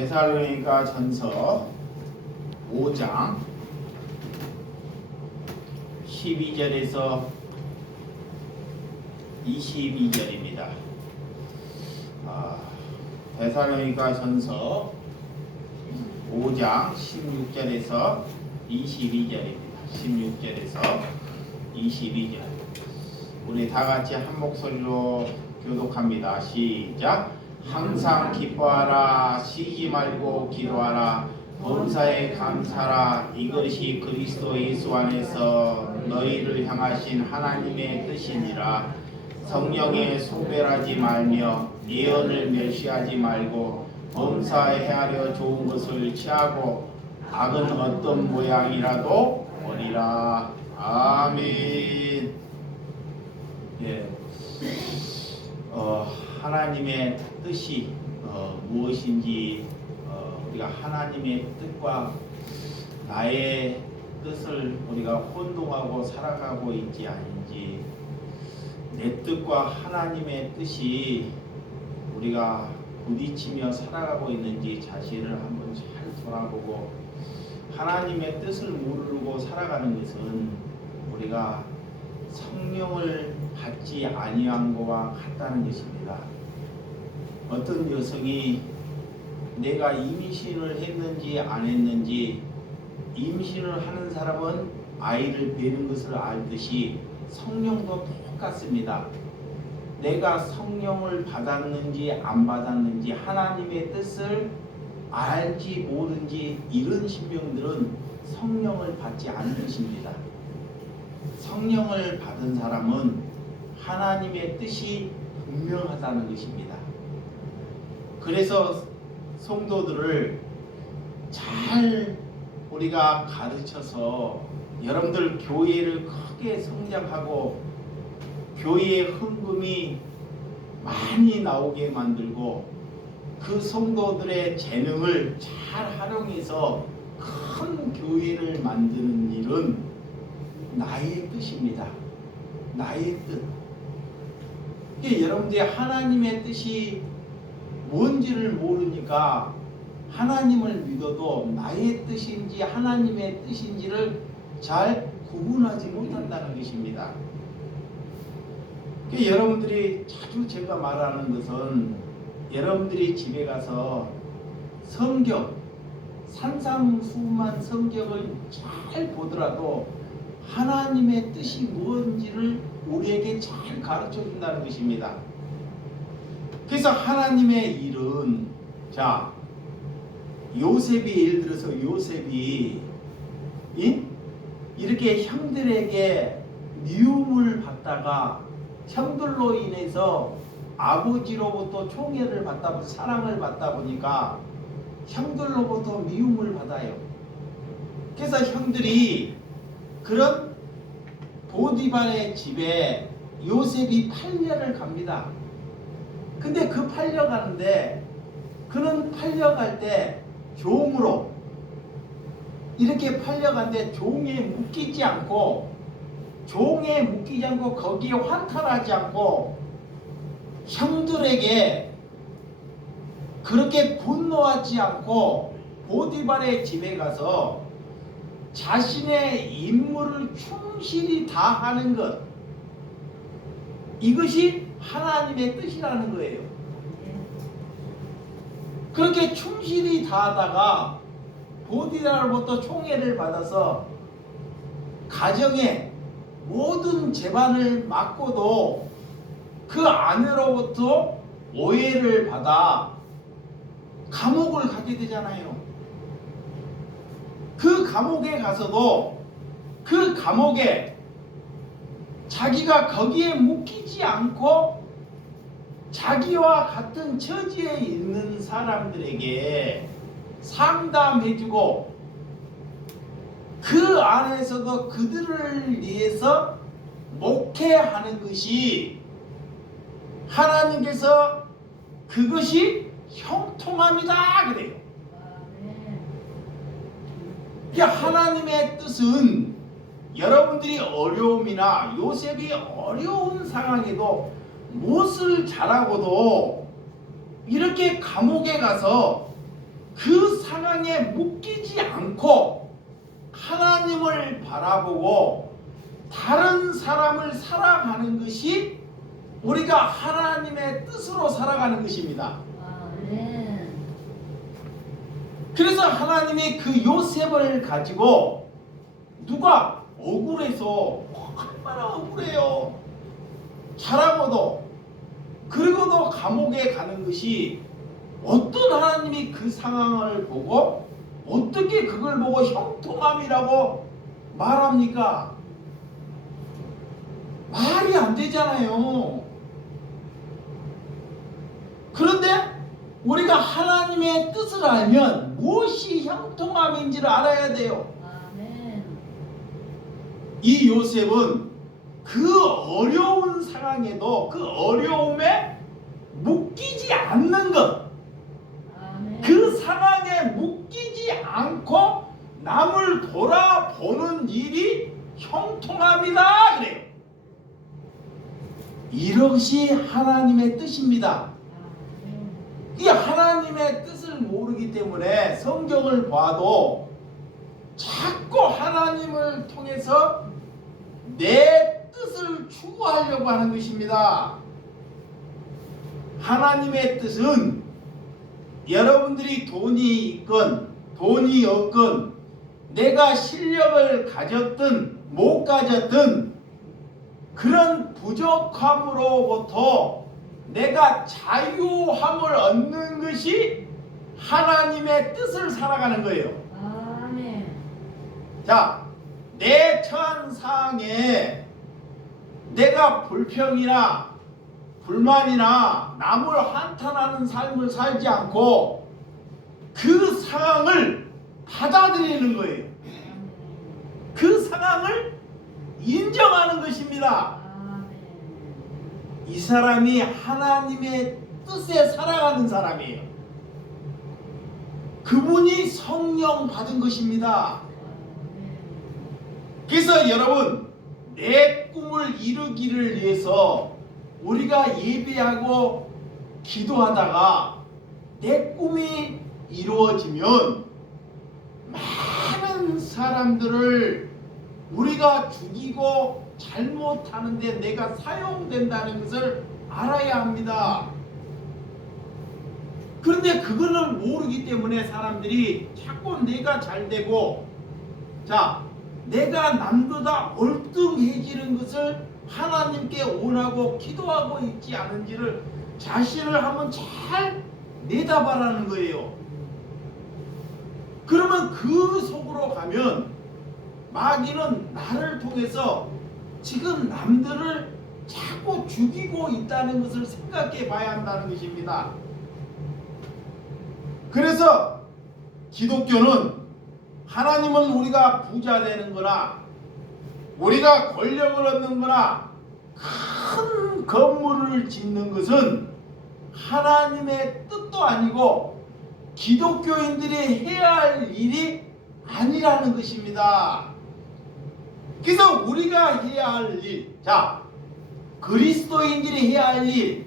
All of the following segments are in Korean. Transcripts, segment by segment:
데살로니가 전서 5장 12절에서 22절입니다. 데살로니가 전서 5장 16절에서 22절입니다. 16절에서 22절. 우리 다 같이 한 목소리로 교독합니다. 시작. 항상 기뻐하라. 쉬지 말고 기도하라. 범사에 감사하라. 이것이 그리스도 예수 안에서 너희를 향하신 하나님의 뜻이니라. 성령에 소멸하지 말며 예언을 멸시하지 말고 범사에 헤아려 좋은 것을 취하고 악은 어떤 모양이라도 버리라. 아멘. 예. 하나님의 뜻이 무엇인지, 우리가 하나님의 뜻과 나의 뜻을 우리가 혼동하고 살아가고 있지 아닌지, 내 뜻과 하나님의 뜻이 우리가 부딪히며 살아가고 있는지 자신을 한번 잘 돌아보고, 하나님의 뜻을 모르고 살아가는 것은 우리가 성령을 받지 아니한 것과 같다는 것입니다. 어떤 여성이 내가 임신을 했는지 안 했는지, 임신을 하는 사람은 아이를 베는 것을 알듯이 성령도 똑같습니다. 내가 성령을 받았는지 안 받았는지, 하나님의 뜻을 알지 모른지, 이런 신명들은 성령을 받지 않는 것입니다. 성령을 받은 사람은 하나님의 뜻이 분명하다는 것입니다. 그래서 성도들을 잘 우리가 가르쳐서 여러분들 교회를 크게 성장하고 교회의 헌금이 많이 나오게 만들고, 그 성도들의 재능을 잘 활용해서 큰 교회를 만드는 일은 나의 뜻입니다. 나의 뜻. 이게 여러분들이 하나님의 뜻이 뭔지를 모르니까 하나님을 믿어도 나의 뜻인지 하나님의 뜻인지를 잘 구분하지 못한다는 것입니다. 여러분들이 자주 제가 말하는 것은, 여러분들이 집에 가서 성경, 산상수만 성경을 잘 보더라도 하나님의 뜻이 무엇인지를 우리에게 잘 가르쳐 준다는 것입니다. 그래서 하나님의 일은, 자, 요셉이, 예를 들어서 요셉이 이렇게 형들에게 미움을 받다가 형들로 인해서 아버지로부터 총애를 받다 보니, 사랑을 받다 보니까 형들로부터 미움을 받아요. 그래서 형들이 그런 보디발의 집에 요셉이 팔려를 갑니다. 근데 그 팔려가는데, 그는 팔려갈 때 종으로 이렇게 팔려간데 종에 묶이지 않고 거기에 환탈하지 않고 형들에게 그렇게 분노하지 않고 보디발의 집에 가서 자신의 임무를 충실히 다하는 것, 이것이 하나님의 뜻이라는 거예요. 그렇게 충실히 다하다가 보디발로부터 총애를 받아서 가정의 모든 재반을 맡고도 그 아내로부터 오해를 받아 감옥을 가게 되잖아요. 그 감옥에 가서도 그 감옥에 자기가 거기에 묶이지 않고 자기와 같은 처지에 있는 사람들에게 상담해주고, 그 안에서도 그들을 위해서 목회하는 것이 하나님께서 그것이 형통함이다 그래요. 하나님의 뜻은 여러분들이 어려움이나 요셉이 어려운 상황에도 무엇을 잘하고도 이렇게 감옥에 가서 상황에 묶이지 않고 하나님을 바라보고 다른 사람을 살아가는 것이 우리가 하나님의 뜻으로 살아가는 것입니다. 아멘. 그래서 하나님이 그 요셉을 가지고 누가 억울해서 얼마나 억울해요. 잘하고도 그리고도 감옥에 가는 것이 어떤 하나님이 그 상황을 보고 어떻게 그걸 보고 형통함이라고 말합니까? 말이 안 되잖아요. 그런데 우리가 하나님의 뜻을 알면 무엇이 형통함인지를 알아야 돼요. 아멘. 이 요셉은 그 어려운 상황에도 그 어려움에 묶이지 않는 것, 아멘. 그 상황에 묶이지 않고 남을 돌아보는 일이 형통합니다. 그래요. 이것이 하나님의 뜻입니다. 이 하나님의 뜻을 모르기 때문에 성경을 봐도 자꾸 하나님을 통해서 내 뜻을 추구하려고 하는 것입니다. 하나님의 뜻은 여러분들이 돈이 있건 돈이 없건 내가 실력을 가졌든 못 가졌든 그런 부족함으로부터 내가 자유함을 얻는 것이 하나님의 뜻을 살아가는 거예요. 아멘. 자, 내 처한 상황에 내가 불평이나 불만이나 남을 한탄하는 삶을 살지 않고 그 상황을 받아들이는 거예요. 그 상황을 인정하는 것입니다. 이 사람이 하나님의 뜻에 살아가는 사람이에요. 그분이 성령 받은 것입니다. 그래서 여러분, 내 꿈을 이루기를 위해서 우리가 예배하고 기도하다가 내 꿈이 이루어지면 많은 사람들을 우리가 죽이고 잘못하는데 내가 사용된다는 것을 알아야 합니다. 그런데 그거는 모르기 때문에 사람들이 자꾸 내가 잘되고 자 내가 남보다 얼등해지는 것을 하나님께 원하고 기도하고 있지 않은지를 자신을 한번 잘 내다봐라는 거예요. 그러면 그 속으로 가면 마귀는 나를 통해서 지금 남들을 자꾸 죽이고 있다는 것을 생각해 봐야 한다는 것입니다. 그래서 기독교는 하나님은 우리가 부자 되는 거나 우리가 권력을 얻는 거나 큰 건물을 짓는 것은 하나님의 뜻도 아니고 기독교인들이 해야 할 일이 아니라는 것입니다. 그래서 우리가 해야 할 일, 자, 그리스도인들이 해야 할 일,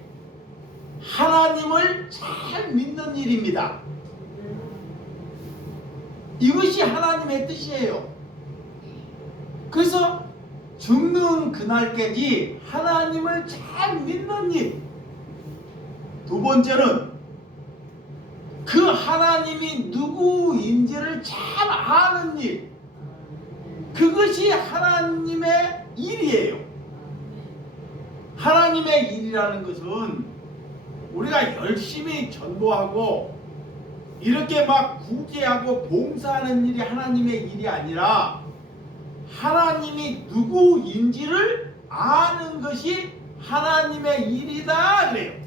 하나님을 잘 믿는 일입니다. 이것이 하나님의 뜻이에요. 그래서 죽는 그날까지 하나님을 잘 믿는 일. 두 번째는 그 하나님이 누구인지를 잘 아는 일. 그것이 하나님의 일이에요. 하나님의 일이라는 것은 우리가 열심히 전도하고 이렇게 막 구제하고 봉사하는 일이 하나님의 일이 아니라 하나님이 누구인지를 아는 것이 하나님의 일이다 그래요.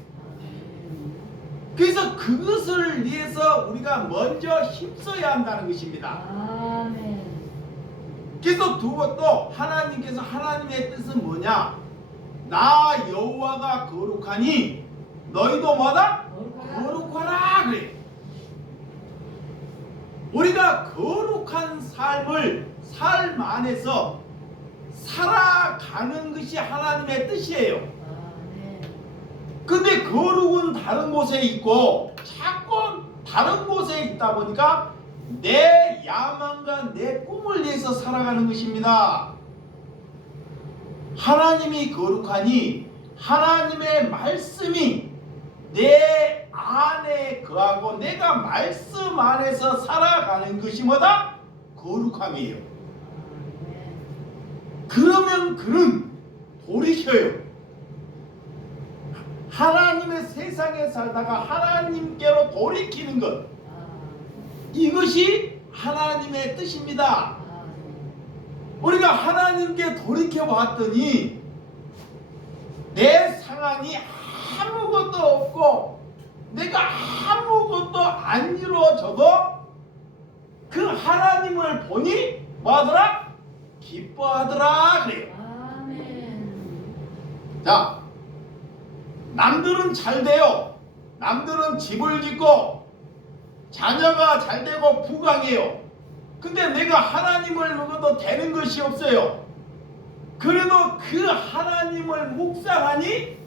그래서 그것을 위해서 우리가 먼저 힘써야 한다는 것입니다. 아멘. 그래서 또 하나님께서 하나님의 뜻은 뭐냐? 나 여호와가 거룩하니 너희도 뭐다? 거룩하라 그래. 우리가 거룩한 삶 안에서 살아가는 것이 하나님의 뜻이에요. 근데 거룩은 다른 곳에 있고 자꾸 다른 곳에 있다 보니까 내 야망과 내 꿈을 위해서 살아가는 것입니다. 하나님이 거룩하니 하나님의 말씀이 내 안에 거하고 내가 말씀 안에서 살아가는 것이 뭐다? 거룩함이에요. 그러면 그는 돌이켜요. 하나님의 세상에 살다가 하나님께로 돌이키는 것, 이것이 하나님의 뜻입니다. 우리가 하나님께 돌이켜 봤더니 내 상황이 아무것도 없고 내가 아무것도 안 이루어져도 그 하나님을 보니 뭐하더라? 기뻐하더라 그래요. 자, 남들은 잘 돼요. 남들은 집을 짓고 자녀가 잘 되고 부강해요. 근데 내가 하나님을 먹어도 되는 것이 없어요. 그래도 그 하나님을 묵상하니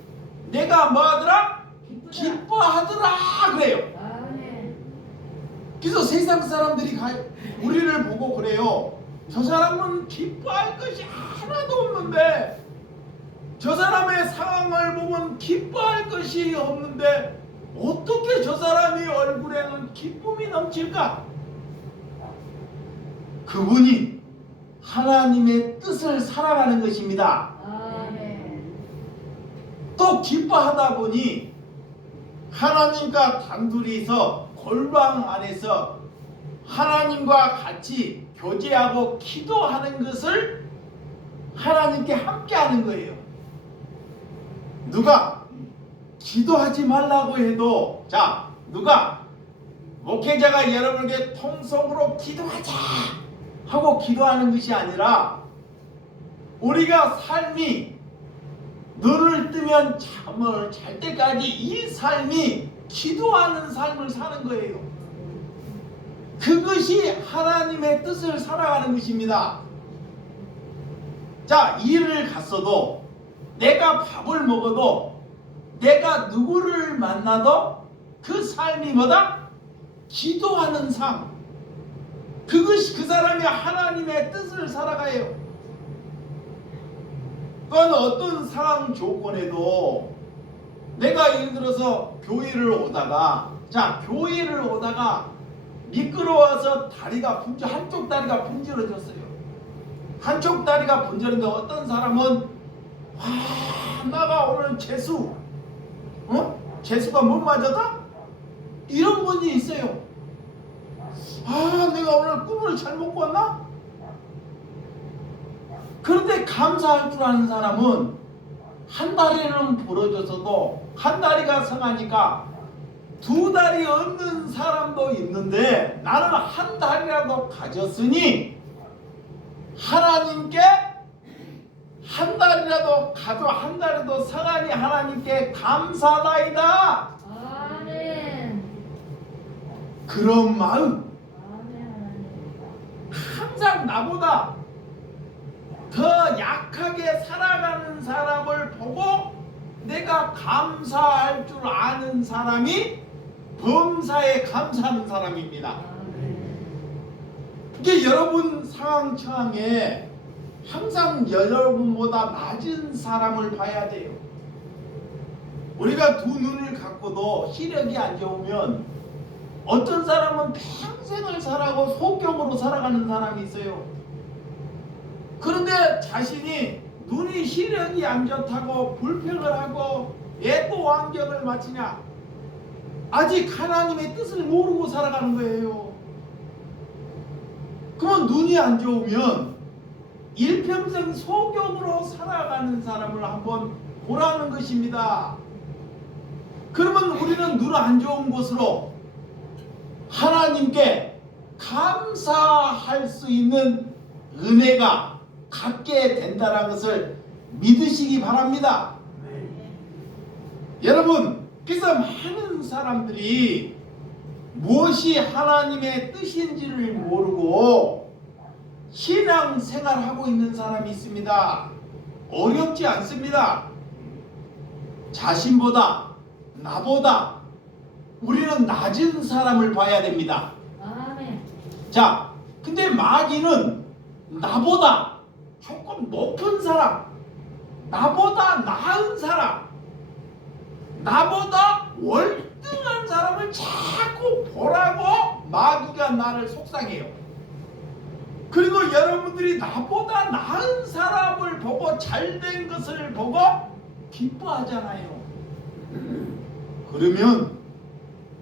내가 뭐하더라? 기뻐하더라 그래요. 그래서 세상 사람들이 우리를 보고 그래요. 저 사람은 기뻐할 것이 하나도 없는데, 저 사람의 상황을 보면 기뻐할 것이 없는데 어떻게 저 사람이 얼굴에는 기쁨이 넘칠까? 그분이 하나님의 뜻을 살아가는 것입니다. 또 기뻐하다 보니 하나님과 단둘이서 골방 안에서 하나님과 같이 교제하고 기도하는 것을 하나님께 함께 하는 거예요. 누가 기도하지 말라고 해도, 자, 누가 목회자가 여러분에게 통성으로 기도하자 하고 기도하는 것이 아니라 우리가 삶이 눈을 뜨면 잠을 잘 때까지 이 삶이 기도하는 삶을 사는 거예요. 그것이 하나님의 뜻을 살아가는 것입니다. 자, 일을 갔어도, 내가 밥을 먹어도, 내가 누구를 만나도 그 삶이 뭐다? 기도하는 삶. 그것이 그 사람이 하나님의 뜻을 살아가요. 그건 어떤 상황 조건에도 내가 예를 들어서 교회를 오다가, 자, 교회를 오다가 미끄러워서 다리가 한쪽 다리가 분질러졌어요. 한쪽 다리가 분질렀는데 어떤 사람은 나가 오늘 재수, 재수가 못 맞았다? 이런 분이 있어요. 내가 오늘 꿈을 잘못 꿨나? 그런데 감사할 줄 아는 사람은 한 다리는 부러져서도 한 다리가 성하니까 두 다리 없는 사람도 있는데 나는 한 다리라도 가졌으니 하나님께 한 다리라도 가져, 한 다리도 성하니 하나님께 감사하다이다. 아멘. 그런 마음, 아멘. 항상 나보다 더 약하게 살아가는 사람을 보고 내가 감사할 줄 아는 사람이 범사에 감사하는 사람입니다. 이게 여러분 상황 처항에 항상 여러분보다 낮은 사람을 봐야 돼요. 우리가 두 눈을 갖고도 시력이 안 좋으면 어떤 사람은 평생을 살아가고 속경으로 살아가는 사람이 있어요. 그런데 자신이 눈이 시력이 안 좋다고 불평을 하고 애도 왕경을 마치냐? 아직 하나님의 뜻을 모르고 살아가는 거예요. 그러면 눈이 안 좋으면 일평생 소경으로 살아가는 사람을 한번 보라는 것입니다. 그러면 우리는 눈 안 좋은 곳으로 하나님께 감사할 수 있는 은혜가 갖게 된다는 것을 믿으시기 바랍니다. 여러분, 그래서 많은 사람들이 무엇이 하나님의 뜻인지를 모르고 신앙생활하고 있는 사람이 있습니다. 어렵지 않습니다. 자신보다, 나보다 우리는 낮은 사람을 봐야 됩니다. 아멘. 자, 근데 마귀는 나보다 조금 높은 사람, 나보다 나은 사람, 나보다 월등한 사람을 자꾸 보라고 마귀가 나를 속상해요. 그리고 여러분들이 나보다 나은 사람을 보고 잘된 것을 보고 기뻐하잖아요. 그러면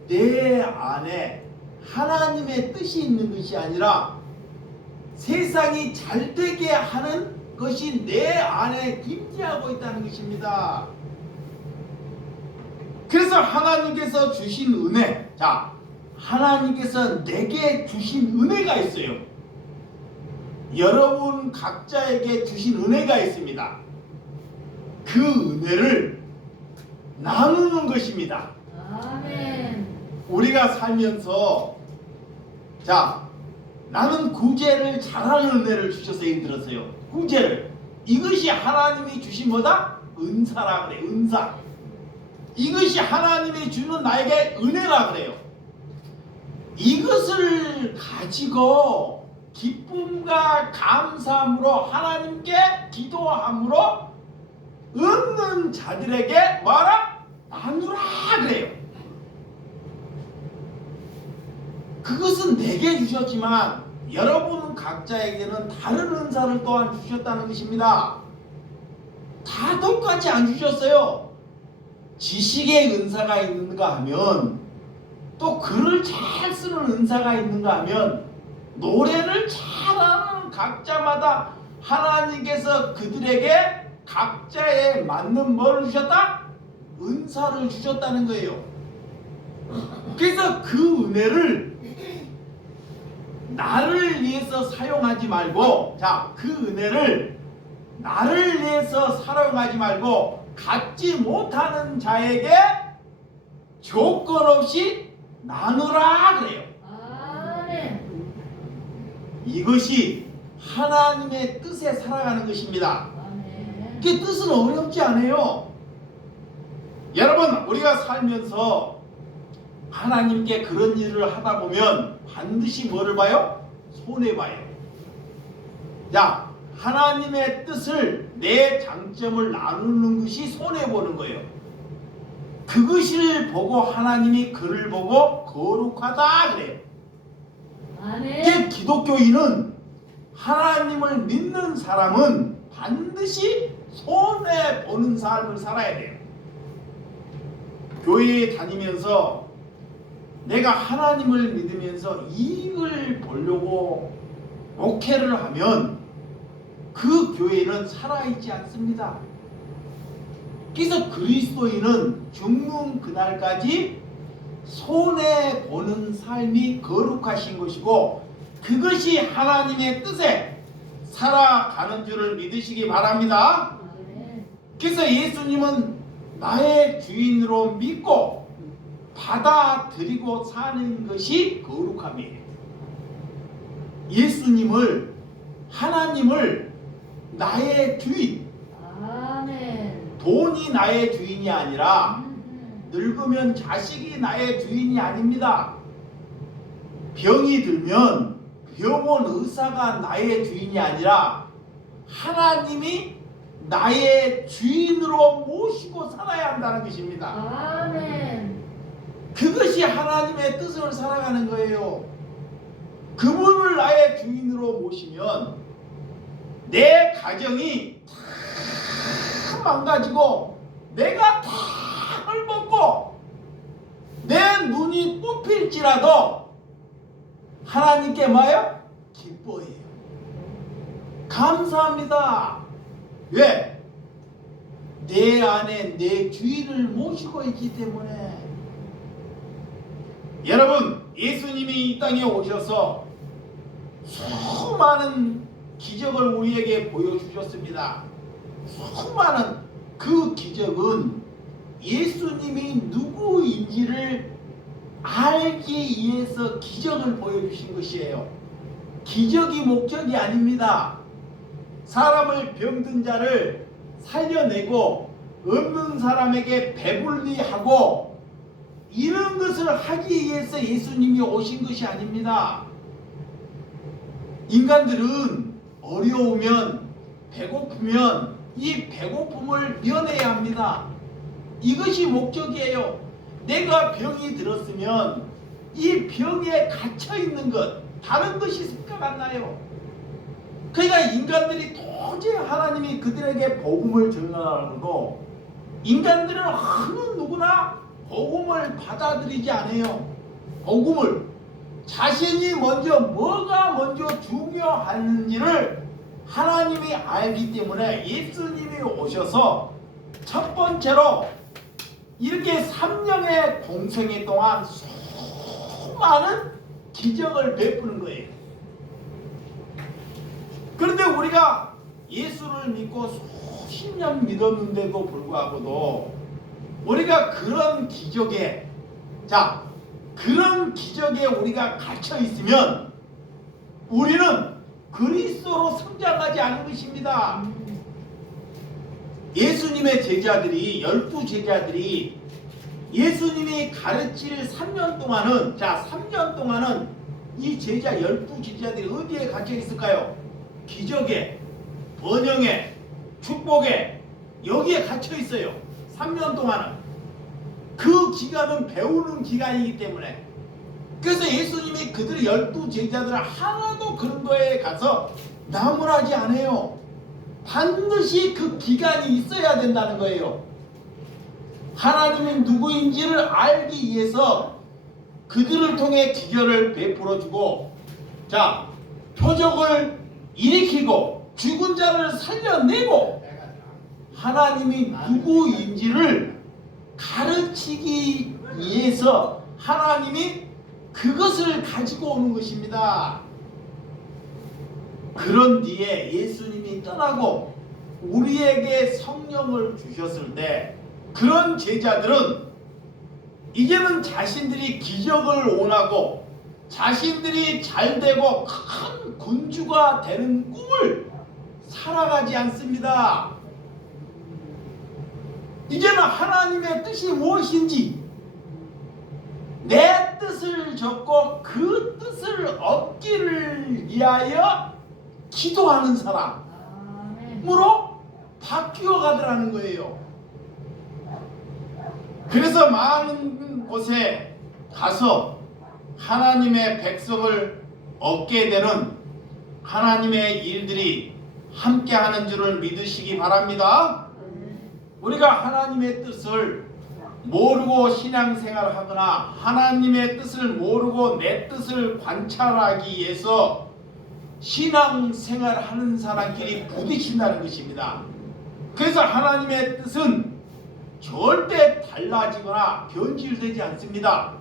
내 안에 하나님의 뜻이 있는 것이 아니라 세상이 잘되게 하는 것이 내 안에 임재하고 있다는 것입니다. 그래서 하나님께서 주신 은혜, 자, 하나님께서 내게 주신 은혜가 있어요. 여러분 각자에게 주신 은혜가 있습니다. 그 은혜를 나누는 것입니다. 아멘. 우리가 살면서, 자, 나는 구제를 잘하는 은혜를 주셔서 힘들었어요. 구제를. 이것이 하나님이 주신 뭐다? 은사라 그래. 은사. 이것이 하나님이 주는 나에게 은혜라 그래요. 이것을 가지고 기쁨과 감사함으로 하나님께 기도함으로 얻는 자들에게 뭐라? 나누라 그래요. 그것은 내게 주셨지만 여러분 각자에게는 다른 은사를 또한 주셨다는 것입니다. 다 똑같이 안 주셨어요. 지식의 은사가 있는가 하면, 또 글을 잘 쓰는 은사가 있는가 하면, 노래를 잘하는 각자마다 하나님께서 그들에게 각자에 맞는 뭐를 주셨다? 은사를 주셨다는 거예요. 그래서 그 은혜를 나를 위해서 사용하지 말고, 자, 그 은혜를 나를 위해서 사용하지 말고 갖지 못하는 자에게 조건 없이 나누라 그래요. 아멘. 이것이 하나님의 뜻에 살아가는 것입니다. 아멘. 그 뜻은 어렵지 않아요. 여러분, 우리가 살면서 하나님께 그런 일을 하다 보면 반드시 뭐를 봐요? 손해봐요. 자, 하나님의 뜻을, 내 장점을 나누는 것이 손해보는 거예요. 그것을 보고 하나님이 그를 보고 거룩하다 그래요. 아멘. 이게 기독교인은, 하나님을 믿는 사람은 반드시 손해보는 삶을 살아야 돼요. 교회에 다니면서 내가 하나님을 믿으면서 이익을 보려고 목회를 하면 그 교회는 살아있지 않습니다. 그래서 그리스도인은 죽는 그날까지 손해보는 삶이 거룩하신 것이고, 그것이 하나님의 뜻에 살아가는 줄을 믿으시기 바랍니다. 아멘. 그래서 예수님은 나의 주인으로 믿고 받아들이고 사는 것이 거룩함이에요. 예수님을, 하나님을 나의 주인, 아멘. 돈이 나의 주인이 아니라 늙으면 자식이 나의 주인이 아닙니다. 병이 들면 병원 의사가 나의 주인이 아니라 하나님이 나의 주인으로 모시고 살아야 한다는 것입니다. 아멘. 그것이 하나님의 뜻을 살아가는 거예요. 그분을 나의 주인으로 모시면 내 가정이 다 망가지고 내가 다 헐벗고 내 눈이 뽑힐지라도 하나님께 뭐예요? 기뻐해요. 감사합니다. 왜? 내 안에 내 주인을 모시고 있기 때문에. 여러분, 예수님이 이 땅에 오셔서 수많은 기적을 우리에게 보여주셨습니다. 수많은 그 기적은 예수님이 누구인지를 알기 위해서 기적을 보여주신 것이에요. 기적이 목적이 아닙니다. 사람을, 병든 자를 살려내고 없는 사람에게 배불리하고 이런 것을 하기 위해서 예수님이 오신 것이 아닙니다. 인간들은 어려우면 배고프면 이 배고픔을 면해야 합니다. 이것이 목적이에요. 내가 병이 들었으면 이 병에 갇혀 있는 것, 다른 것이 생각 안 나요. 그러니까 인간들이 도저히 하나님이 그들에게 복음을 전하라고도 인간들은 어느 누구나 복음을 받아들이지 않아요. 복음을 자신이 먼저 뭐가 먼저 중요한지를 하나님이 알기 때문에 예수님이 오셔서 첫 번째로 이렇게 3년의 공생애 동안 수많은 기적을 베푸는 거예요. 그런데 우리가 예수를 믿고 수십 년 믿었는데도 불구하고도 우리가 그런 기적에 우리가 갇혀 있으면 우리는 그리스도로 성장하지 않은 것입니다. 예수님의 제자들이 12제자들이 예수님이 가르칠 3년 동안은 이 제자 12제자들이 어디에 갇혀 있을까요? 기적에, 번영에, 축복에, 여기에 갇혀 있어요. 3년 동안은. 그 기간은 배우는 기간이기 때문에. 그래서 예수님이 그들 12제자들을 하나도 그런 거에 가서 나무라지 않아요. 반드시 그 기간이 있어야 된다는 거예요. 하나님이 누구인지를 알기 위해서 그들을 통해 기별을 베풀어주고, 표적을 일으키고 죽은 자를 살려내고 하나님이 누구인지를 가르치기 위해서 하나님이 그것을 가지고 오는 것입니다. 그런 뒤에 예수님이 떠나고 우리에게 성령을 주셨을 때 그런 제자들은 이제는 자신들이 기적을 원하고 자신들이 잘되고 큰 군주가 되는 꿈을 살아가지 않습니다. 이제는 하나님의 뜻이 무엇인지 내 뜻을 적고 그 뜻을 얻기를 위하여 기도하는 사람으로 바뀌어 가더라는 거예요. 그래서 많은 곳에 가서 하나님의 백성을 얻게 되는 하나님의 일들이 함께하는 줄을 믿으시기 바랍니다. 우리가 하나님의 뜻을 모르고 신앙생활을 하거나 하나님의 뜻을 모르고 내 뜻을 관찰하기 위해서 신앙생활을 하는 사람끼리 부딪힌다는 것입니다. 그래서 하나님의 뜻은 절대 달라지거나 변질되지 않습니다.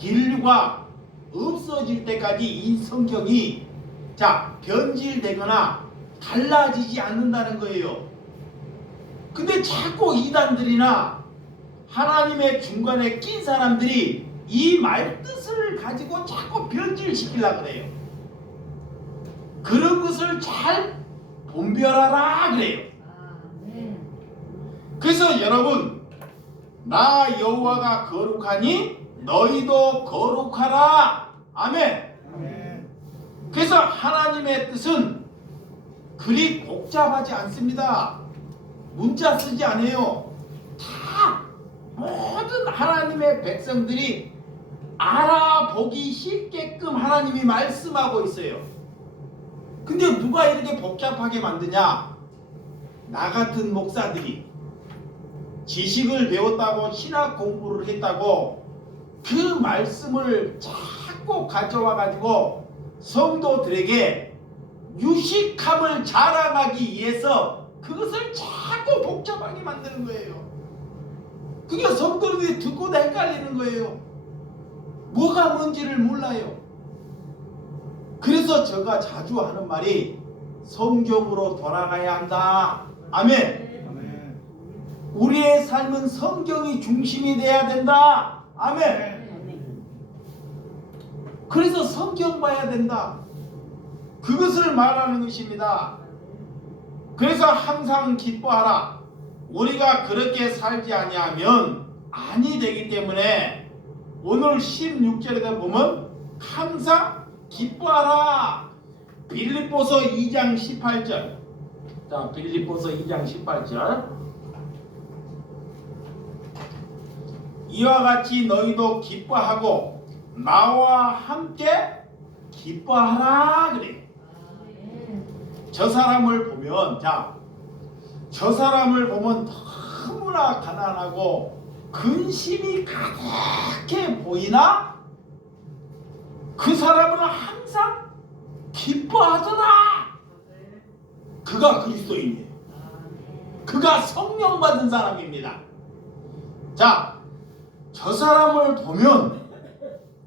인류가 없어질 때까지 이 성경이 변질되거나 달라지지 않는다는 거예요. 근데 자꾸 이단들이나 하나님의 중간에 낀 사람들이 이 말뜻을 가지고 자꾸 변질시키려고 그래요. 그런 것을 잘 분별하라 그래요. 그래서 여러분, 나 여호와가 거룩하니 너희도 거룩하라. 아멘. 그래서 하나님의 뜻은 그리 복잡하지 않습니다. 문자 쓰지 않아요. 다 모든 하나님의 백성들이 알아보기 쉽게끔 하나님이 말씀하고 있어요. 근데 누가 이렇게 복잡하게 만드냐? 나 같은 목사들이 지식을 배웠다고 신학 공부를 했다고 그 말씀을 자꾸 가져와 가지고 성도들에게 유식함을 자랑하기 위해서 그것을 자꾸 복잡하게 만드는 거예요. 그게 성도들이 듣고도 헷갈리는 거예요. 뭐가 뭔지를 몰라요. 그래서 제가 자주 하는 말이 성경으로 돌아가야 한다. 아멘. 우리의 삶은 성경이 중심이 돼야 된다. 아멘. 그래서 성경 봐야 된다. 그것을 말하는 것입니다. 그래서 항상 기뻐하라. 우리가 그렇게 살지 아니하면 아니 되기 때문에 오늘 16절에 보면 항상 기뻐하라. 빌립보서 2장 18절. 자, 빌립보서 2장 18절. 이와 같이 너희도 기뻐하고 나와 함께 기뻐하라 그래. 저 사람을 보면, 저 사람을 보면 너무나 가난하고 근심이 가득해 보이나 그 사람은 항상 기뻐하더라. 그가 그리스도인이에요. 그가 성령 받은 사람입니다. 자, 저 사람을 보면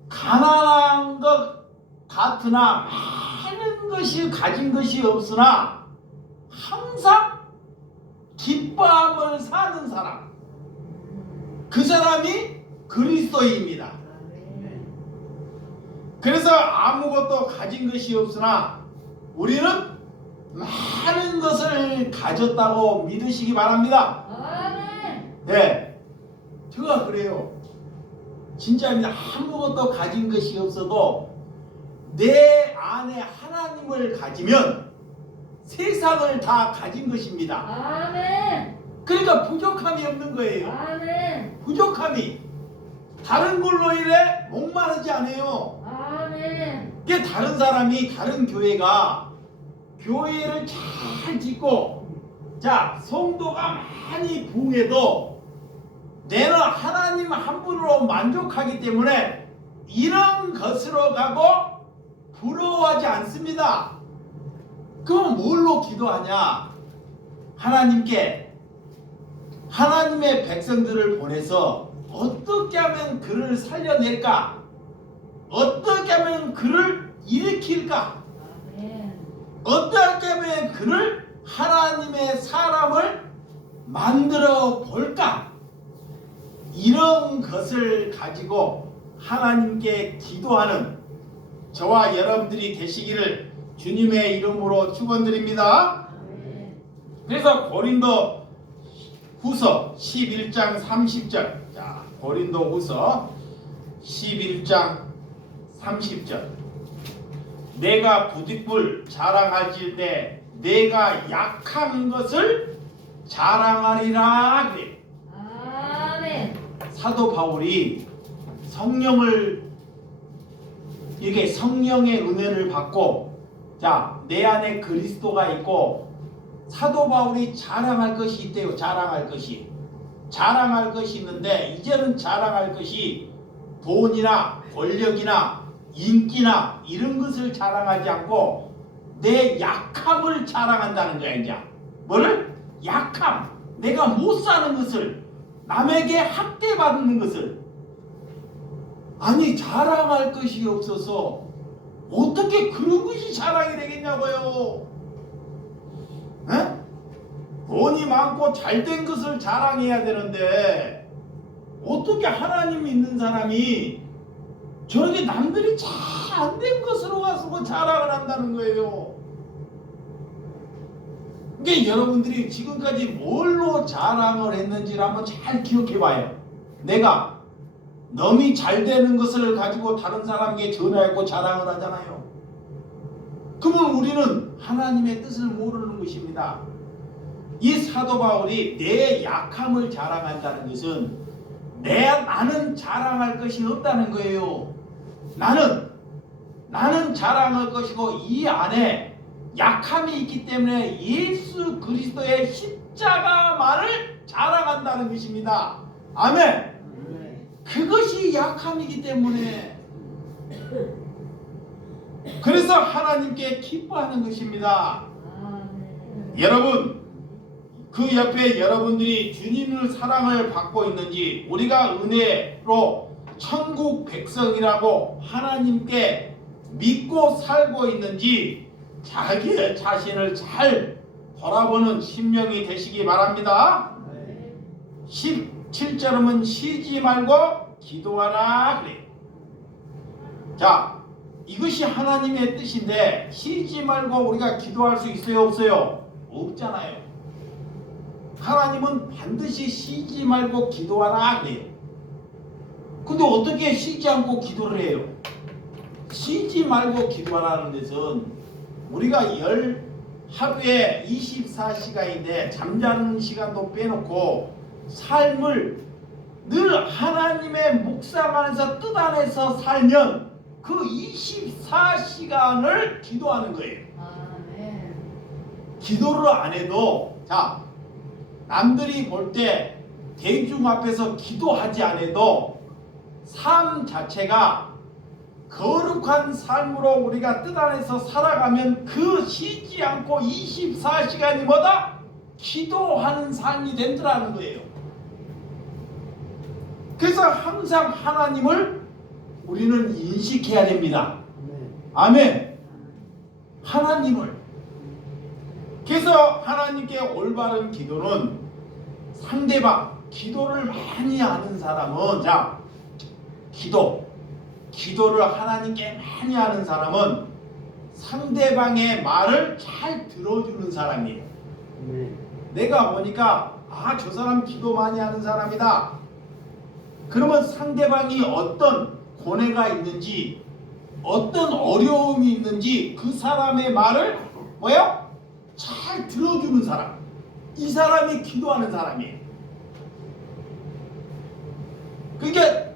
가난한 것 같으나 많은 것이 가진 것이 없으나 항상 기뻐함을 사는 사람, 그 사람이 그리스도입니다. 그래서 아무것도 가진 것이 없으나 우리는 많은 것을 가졌다고 믿으시기 바랍니다. 네, 제가 그래요. 진짜입니다. 아무것도 가진 것이 없어도 내 안에 하나님을 가지면 세상을 다 가진 것입니다. 아멘. 그러니까 부족함이 없는 거예요. 아멘. 부족함이 다른 걸로 인해 목마르지 않아요. 아멘. 이게 다른 사람이 다른 교회가 교회를 잘 짓고 자 성도가 많이 부흥해도 내는 하나님 한 분으로 만족하기 때문에 이런 것으로 가고 부러워하지 않습니다. 그럼 뭘로 기도하냐? 하나님께 하나님의 백성들을 보내서 어떻게 하면 그를 살려낼까? 어떻게 하면 그를 일으킬까? 어떻게 하면 그를 하나님의 사람을 만들어 볼까? 이런 것을 가지고 하나님께 기도하는 저와 여러분들이 되시기를 주님의 이름으로 축원드립니다. 그래서 고린도 후서 11장 30절. 자, 고린도 후서 11장 30절. 내가 부득불 자랑하실 때 내가 약한 것을 자랑하리라 그래. 아멘. 사도 바울이 이게 성령의 은혜를 받고 자, 내 안에 그리스도가 있고 사도 바울이 자랑할 것이 있대요. 자랑할 것이 있는데 이제는 자랑할 것이 돈이나 권력이나 인기나 이런 것을 자랑하지 않고 내 약함을 자랑한다는 거야. 이제 뭐를? 약함. 내가 못 사는 것을, 남에게 학대받는 것을. 아니 자랑할 것이 없어서 어떻게 그런 것이 자랑이 되겠냐고요. 에? 돈이 많고 잘된 것을 자랑해야 되는데 어떻게 하나님 믿는 사람이 저렇게 남들이 잘 안 된 것으로 가서 자랑을 한다는 거예요. 이게 여러분들이 지금까지 뭘로 자랑을 했는지를 한번 잘 기억해 봐요. 내가 너무 잘 되는 것을 가지고 다른 사람에게 전화하고 자랑을 하잖아요. 그러면 우리는 하나님의 뜻을 모르는 것입니다. 이 사도 바울이 내 약함을 자랑한다는 것은 나는 자랑할 것이 없다는 거예요. 나는 자랑할 것이고 이 안에 약함이 있기 때문에 예수 그리스도의 십자가만을 자랑한다는 것입니다. 아멘. 그것이 약함이기 때문에 그래서 하나님께 기뻐하는 것입니다. 여러분 그 옆에 여러분들이 주님의 사랑을 받고 있는지 우리가 은혜로 천국 백성이라고 하나님께 믿고 살고 있는지 자기 자신을 잘 돌아보는 심령이 되시기 바랍니다. 17절은 쉬지 말고 기도하라 그래. 자, 이것이 하나님의 뜻인데 쉬지 말고 우리가 기도할 수 있어요 없어요? 없잖아요. 하나님은 반드시 쉬지 말고 기도하라 그래요. 근데 어떻게 쉬지 않고 기도를 해요? 쉬지 말고 기도하라는 것은 우리가 하루에 24시간인데 잠자는 시간도 빼놓고 삶을 늘 하나님의 묵상 안에서 뜻 안에서 살면 그 24시간을 기도하는 거예요. 아멘. 기도를 안 해도 자 남들이 볼 때 대중 앞에서 기도하지 않아도 삶 자체가 거룩한 삶으로 우리가 뜻 안에서 살아가면 그 쉬지 않고 24시간이 뭐다? 기도하는 삶이 된다는 거예요. 그래서 항상 하나님을 우리는 인식해야 됩니다. 아멘. 하나님을. 그래서 하나님께 올바른 기도는 상대방, 기도를 많이 하는 사람은 자, 기도를 하나님께 많이 하는 사람은 상대방의 말을 잘 들어주는 사람이에요. 내가 보니까 저 사람 기도 많이 하는 사람이다. 그러면 상대방이 어떤 고뇌가 있는지 어떤 어려움이 있는지 그 사람의 말을 뭐요? 잘 들어주는 사람. 이 사람이 기도하는 사람이에요. 그러니까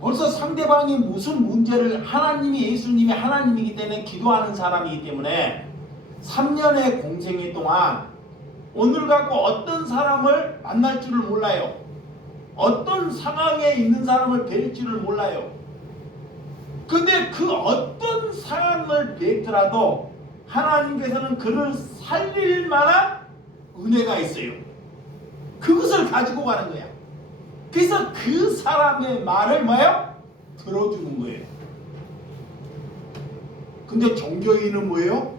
벌써 상대방이 무슨 문제를 하나님이 예수님이 하나님이기 때문에 기도하는 사람이기 때문에 3년의 공생애 동안 오늘 갖고 어떤 사람을 만날 줄을 몰라요. 어떤 상황에 있는 사람을 뵐 줄을 몰라요. 근데 그 어떤 상황을 뵙더라도 하나님께서는 그를 살릴 만한 은혜가 있어요. 그것을 가지고 가는 거야. 그래서 그 사람의 말을 뭐예요? 들어주는 거예요. 근데 종교인은 뭐예요?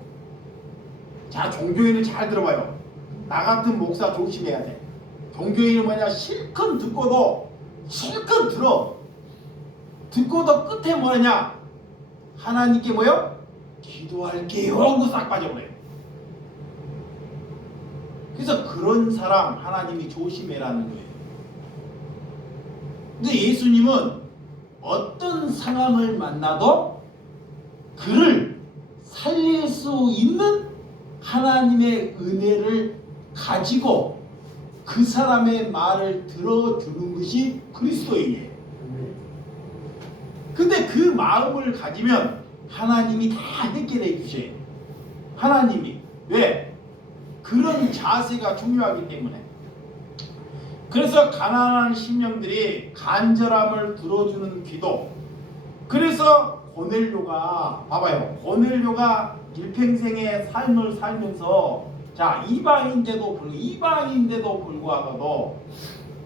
자, 종교인을 잘 들어봐요. 나 같은 목사 조심해야 돼. 종교인은 뭐냐? 실컷 듣고도 실컷 들어. 듣고도 끝에 뭐냐? 하나님께 뭐요? 기도할게요 하고 싹 빠져버려요. 그래서 그런 사람 하나님이 조심해라는 거예요. 근데 예수님은 어떤 상황을 만나도 그를 살릴 수 있는 하나님의 은혜를 가지고 그 사람의 말을 들어주는 것이 그리스도인이에요. 근데 그 마음을 가지면 하나님이 다 해결해 주셔요. 하나님이. 왜? 그런 자세가 중요하기 때문에. 그래서 가난한 심령들이 간절함을 들어주는 기도. 그래서 고넬료가 봐봐요. 고넬료가 일평생의 삶을 살면서 자 이방인데도 불구하고도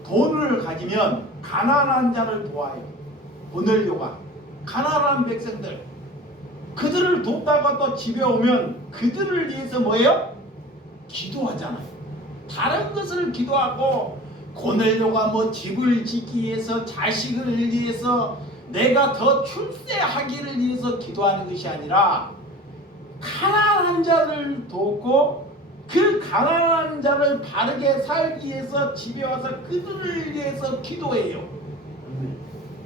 돈을 가지면 가난한 자를 도와요. 고넬료가 가난한 백성들 그들을 돕다가 또 집에 오면 그들을 위해서 뭐예요? 기도하잖아요. 다른 것을 기도하고 고넬료가 뭐 집을 짓기 위해서 자식을 위해서 내가 더 출세하기를 위해서 기도하는 것이 아니라 가난한 자를 돕고 그 가난한 자를 바르게 살기 위해서 집에 와서 그들을 위해서 기도해요.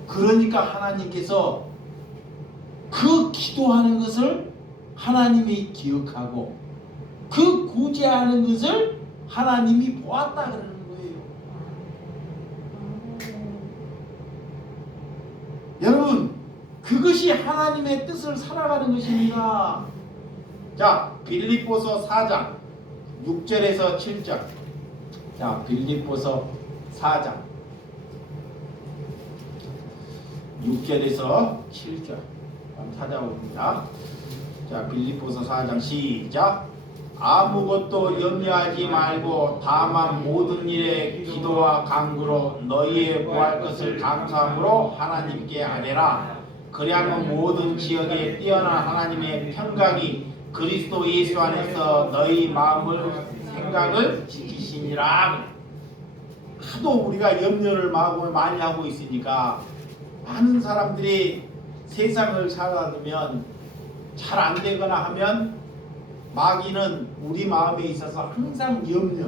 그러니까 하나님께서 그 기도하는 것을 하나님이 기억하고 그 구제하는 것을 하나님이 보았다 그러는 거예요. 여러분 그것이 하나님의 뜻을 살아가는 것입니다. 자 빌립보서 4장 6절에서 7절. 자 빌립보서 4장 6절에서 7절 한번 찾아봅니다. 자 빌립보서 4장 시작. 아무것도 염려하지 말고 다만 모든 일에 기도와 간구로 너희의 구할 것을 감사함으로 하나님께 아뢰라. 그리하면 모든 지역에 뛰어난 하나님의 평강이 그리스도 예수 안에서 너희 마음을 생각을 지키시니라. 하도 우리가 염려를 마음을 많이 하고 있으니까 많은 사람들이 세상을 살아가면 잘 안 되거나 하면 마귀는 우리 마음에 있어서 항상 염려.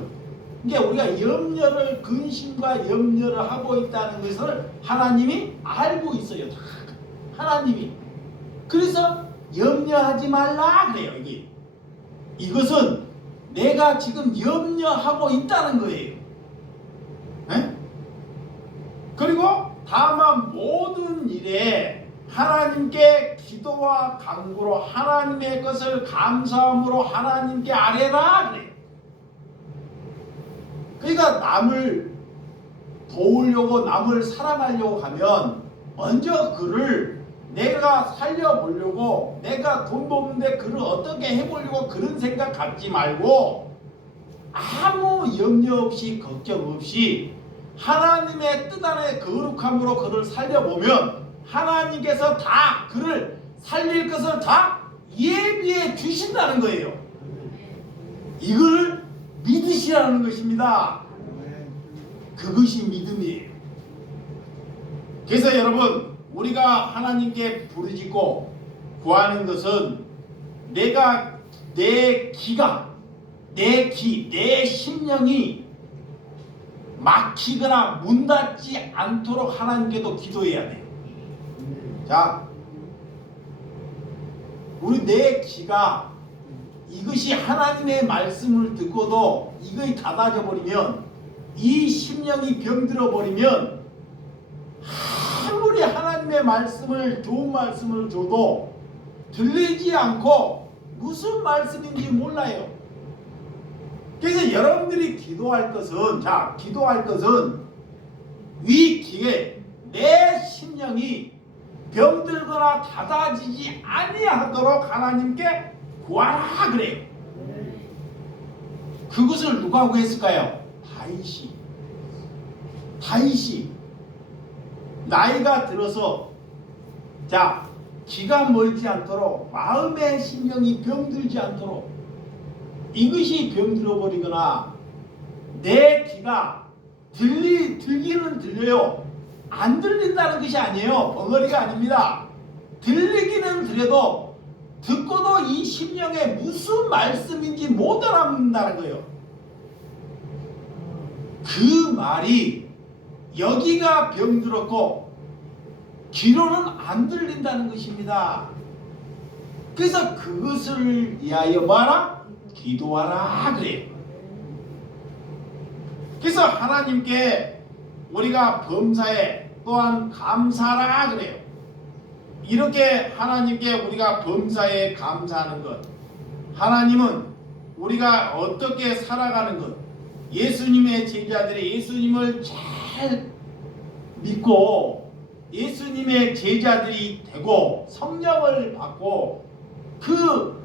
그러니까 우리가 염려를 근심과 염려를 하고 있다는 것을 하나님이 알고 있어요. 하나님이. 그래서 염려하지 말라 그래요. 여기 이것은 내가 지금 염려하고 있다는 거예요. 네? 그리고 다만 모든 일에 하나님께 기도와 간구로 하나님의 것을 감사함으로 하나님께 아뢰라 그래요. 그러니까 남을 도우려고 남을 사랑하려고 하면 먼저 그를 내가 살려보려고 내가 돈도 없는데 그를 어떻게 해보려고 그런 생각 갖지 말고 아무 염려 없이 걱정 없이 하나님의 뜻 안에 거룩함으로 그를 살려보면 하나님께서 다 그를 살릴 것을 다 예비해 주신다는 거예요. 이걸 믿으시라는 것입니다. 그것이 믿음이에요. 그래서 여러분 우리가 하나님께 부르짖고 구하는 것은 내가 내 기가 내 심령이 막히거나 문 닫지 않도록 하나님께도 기도해야 돼요. 자, 우리 내 기가 이것이 하나님의 말씀을 듣고도 이것이 닫아져 버리면 이 심령이 병들어 버리면 아무리 하나님의 말씀을 좋은 말씀을 줘도 들리지 않고 무슨 말씀인지 몰라요. 그래서 여러분들이 기도할 것은 위 기에 내 심령이 병들거나 닫아지지 아니하도록 하나님께 구하라 그래요. 그것을 누가 구했을까요? 다윗이 나이가 들어서 기가 멀지 않도록 마음의 심령이 병들지 않도록 이것이 병들어 버리거나 내 귀가 들리기는 들려요. 안 들린다는 것이 아니에요. 벙어리가 아닙니다. 들리기는 들려도 듣고도 이 심령에 무슨 말씀인지 못 알아듣는다는 거예요. 그 말이 여기가 병들었고 귀로는 안 들린다는 것입니다. 그래서 그것을 위하여 뭐하라? 기도하라 그래요. 그래서 하나님께 우리가 범사에 또한 감사하라 그래요. 이렇게 하나님께 우리가 범사에 감사하는 것, 하나님은 우리가 어떻게 살아가는 것, 예수님의 제자들이 예수님을 잘 믿고 예수님의 제자들이 되고 성령을 받고 그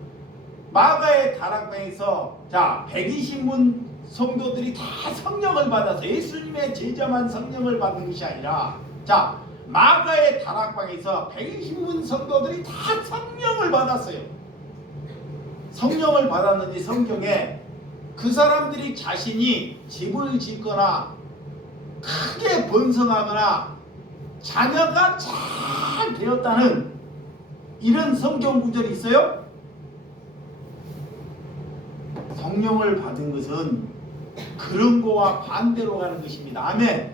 마가의 다락방에서 120문 성도들이 다 성령을 받아서 예수님의 제자만 성령을 받는 것이 아니라 마가의 다락방에서 120문 성도들이 다 성령을 받았어요. 성령을 받았는지 성경에 그 사람들이 자신이 집을 짓거나 크게 번성하거나 자녀가 잘 되었다는 이런 성경 구절이 있어요? 성령을 받은 것은 그런 거와 반대로 가는 것입니다. 아멘.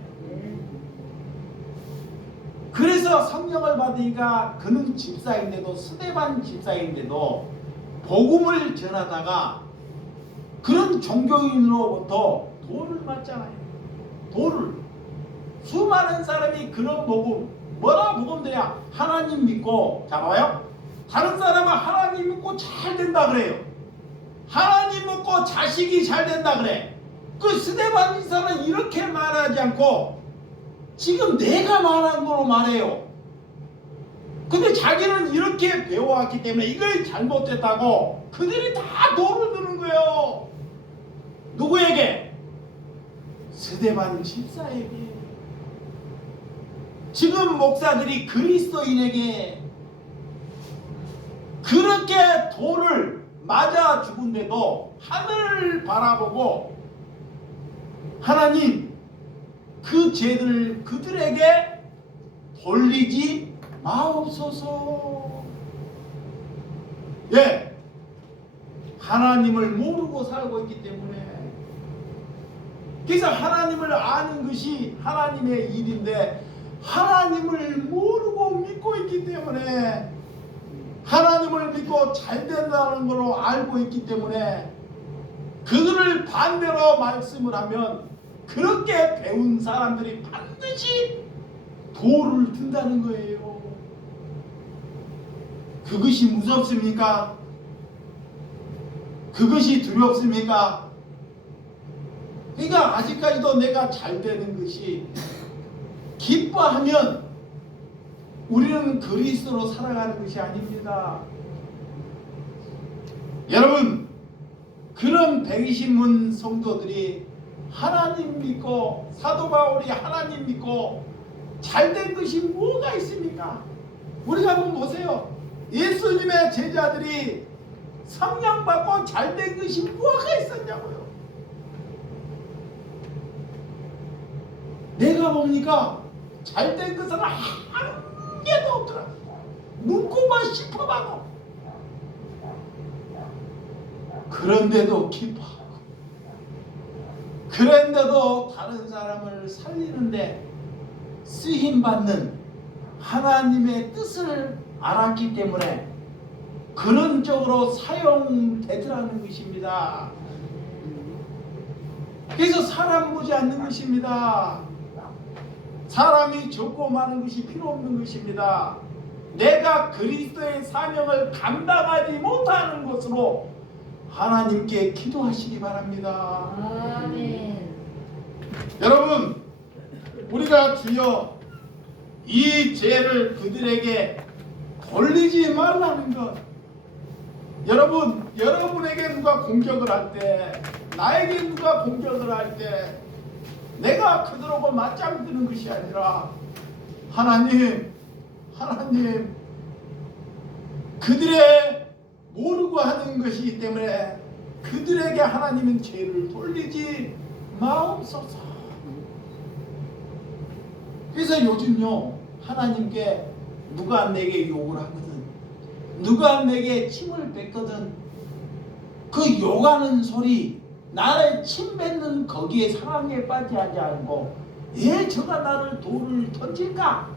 그래서 성령을 받으니까 그는 집사인데도 스데반 집사인데도 복음을 전하다가 그런 종교인으로부터 돈을 받잖아요. 돈을. 수많은 사람이 그런 복음, 뭐라 복음 되냐? 하나님 믿고, 봐봐요. 다른 사람은 하나님 믿고 잘 된다 그래요. 하나님 믿고 자식이 잘 된다 그래. 그 스데반 집사는 이렇게 말하지 않고 지금 내가 말한 거로 말해요. 근데 자기는 이렇게 배워왔기 때문에 이걸 잘못됐다고 그들이 다 돌을 드는 거예요. 누구에게? 스데반 집사에게. 지금 목사들이 그리스도인에게 그렇게 돌을 맞아 죽은데도 하늘을 바라보고 하나님 그 죄를 그들에게 돌리지 마옵소서. 예, 하나님을 모르고 살고 있기 때문에. 그래서 하나님을 아는 것이 하나님의 일인데 하나님을 모르고 믿고 있기 때문에 하나님을 믿고 잘 된다는 걸로 알고 있기 때문에 그거를 반대로 말씀을 하면 그렇게 배운 사람들이 반드시 돌을 든다는 거예요. 그것이 무섭습니까? 그것이 두렵습니까? 그러니까 아직까지도 내가 잘 되는 것이 기뻐하면 우리는 그리스도로 살아가는 것이 아닙니다. 여러분, 그런 120문 성도들이 하나님 믿고 사도 바울이 하나님 믿고 잘된 것이 뭐가 있습니까? 우리가 한번 보세요. 예수님의 제자들이 성령 받고 잘된 것이 뭐가 있었냐고요. 내가 봅니까? 잘된 것은 한 개도 없더라. 눈꼽아 싶어봐도. 그런데도 기뻐하고, 그런데도 다른 사람을 살리는데 쓰임받는 하나님의 뜻을 알았기 때문에 그런 쪽으로 사용되더라는 것입니다. 그래서 사람 보지 않는 것입니다. 사람이 적고 많은 것이 필요 없는 것입니다. 내가 그리스도의 사명을 감당하지 못하는 것으로 하나님께 기도하시기 바랍니다. 아멘. 여러분, 우리가 주여 이 죄를 그들에게 돌리지 말라는 것. 여러분, 여러분에게 누가 공격을 할 때, 나에게 누가 공격을 할 때 내가 그들하고 맞짱 뜨는 것이 아니라 하나님 그들의 모르고 하는 것이기 때문에 그들에게 하나님은 죄를 돌리지 마옵소서. 그래서 요즘요, 하나님께 누가 내게 욕을 하거든, 누가 내게 침을 뱉거든, 그 욕하는 소리, 나를 침 뱉는 거기에 상황에 빠지지 않고 왜 저가 나를 돌을 던질까?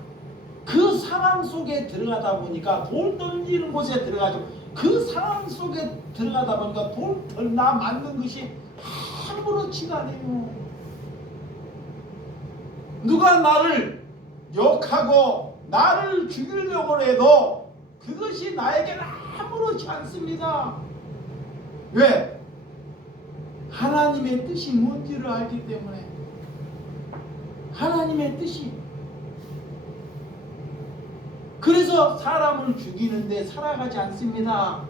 그 상황 속에 들어가다 보니까, 돌 던지는 곳에 들어가죠. 그 상황 속에 들어가다 보니까 돌 나 맞는 것이 아무렇지가 않아요. 누가 나를 욕하고 나를 죽이려고 해도 그것이 나에게는 아무렇지 않습니다. 왜? 하나님의 뜻이 뭔지를 알기 때문에. 하나님의 뜻이. 그래서 사람을 죽이는데 살아가지 않습니다.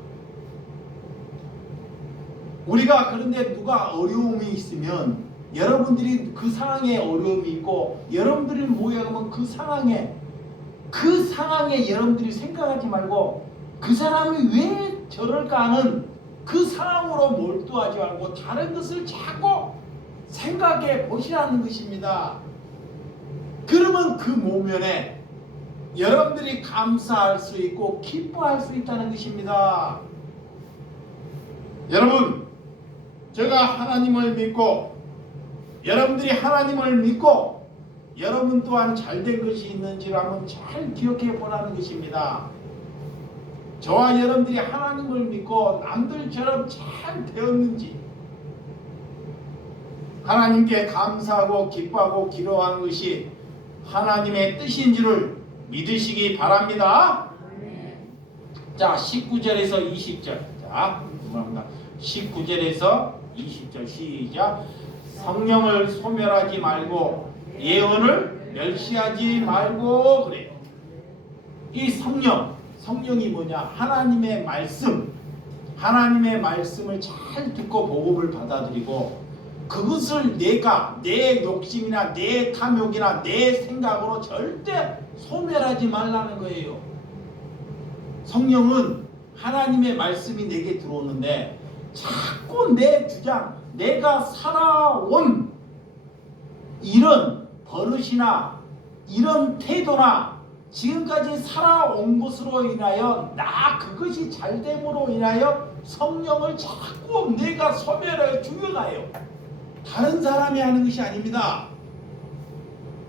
우리가 그런데 누가 어려움이 있으면, 여러분들이 그 상황에 어려움이 있고 여러분들이 모여가면 그 상황에 여러분들이 생각하지 말고 그 사람이 왜 저럴까 하는 그 상황으로 몰두하지 말고 다른 것을 자꾸 생각해 보시라는 것입니다. 그러면 그 모면에 여러분들이 감사할 수 있고 기뻐할 수 있다는 것입니다. 여러분, 제가 하나님을 믿고 여러분들이 하나님을 믿고 여러분 또한 잘된 것이 있는지를 한번 잘 기억해 보라는 것입니다. 저와 여러분들이 하나님을 믿고 남들처럼 잘 되었는지, 하나님께 감사하고 기뻐하고 기도하는 것이 하나님의 뜻인지를 믿으시기 바랍니다. 자, 19절에서 20절. 자, 19절에서 20절 시작. 성령을 소멸하지 말고 예언을 멸시하지 말고 그래요. 이 성령이 뭐냐? 하나님의 말씀을 잘 듣고 복음을 받아들이고 그것을 내가 내 욕심이나 내 탐욕이나 내 생각으로 절대 소멸하지 말라는 거예요. 성령은 하나님의 말씀이 내게 들어오는데 자꾸 내 주장, 내가 살아온 이런 버릇이나 이런 태도나 지금까지 살아온 것으로 인하여 그것이 잘됨으로 인하여 성령을 자꾸 내가 소멸하여 죽여가요. 다른 사람이 하는 것이 아닙니다.